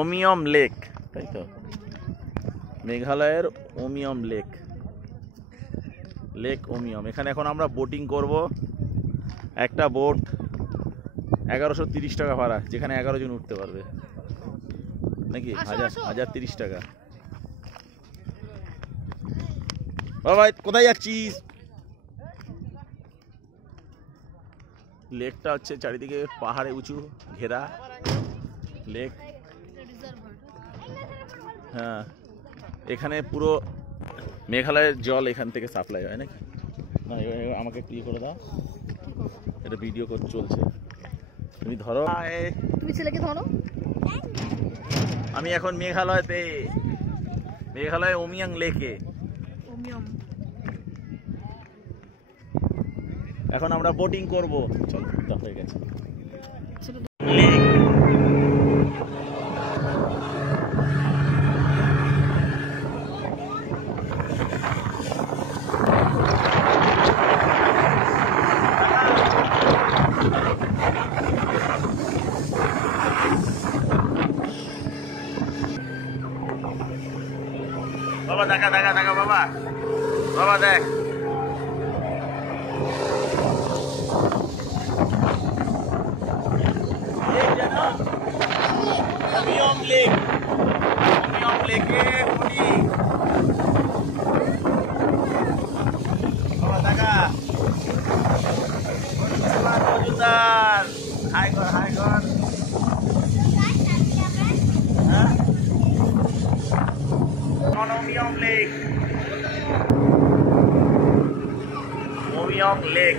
Umiam lake, তাই তো, মেঘালয়ের ওমিয়ম লেক, লেক ওমিয়ম। এখানে এখন আমরা বোটিং করব। একটা বোট 1130 টাকা ভাড়া, যেখানে 11 জন উঠতে পারবে, নাকি 1030 টাকা। বাবা কোথায় যাচ্ছিস? লেকটা হচ্ছে চারিদিকে পাহাড়ে উঁচু ঘেরা লেক। হ্যাঁ, এখানে পুরো মেঘালয়ের জল এখান থেকে সাপ্লাই হয় নাকি? না, আমাকে একটু করে দাও, এটা ভিডিও চলছে, তুমি ধরো, তুমি ছেলেকে ধরো। আমি এখন মেঘালয়তে, মেঘালয় ওমিয়াং লেকে। এখন আমরা বোটিং করব। চলো, হয়ে গেছে। বাবা দেখা দেখা দেখা, বাবা বাবা দেখ, ওমিয়ম লেক, ওমিয়ম লেকে বোটিং। বাবা দেখা, মজুদার, হাই কর হাই কর। হ্যাঁ, ওমিয়ম লেক, ওমিয়ম লেক।